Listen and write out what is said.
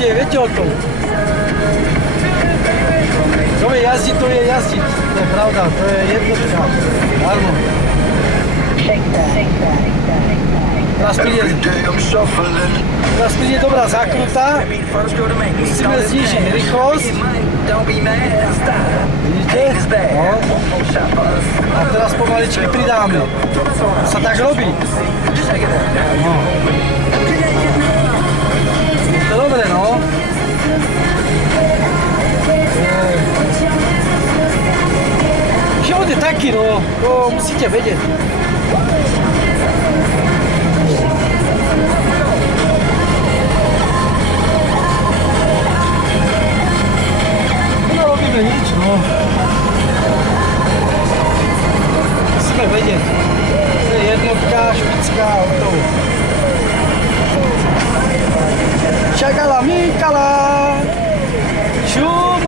pohode, viete o tom. To je jazdiť, to je jazdiť. To je pravda, to je jednotka. Darmo. Teraz príde dobrá zakruta. Musíme znížiť rýchlosť. Vidíte? No. A teraz pomaličky pridáme. To sa tak robí. No. To je dobre, no. Život je taký, no. To musíte vedieť.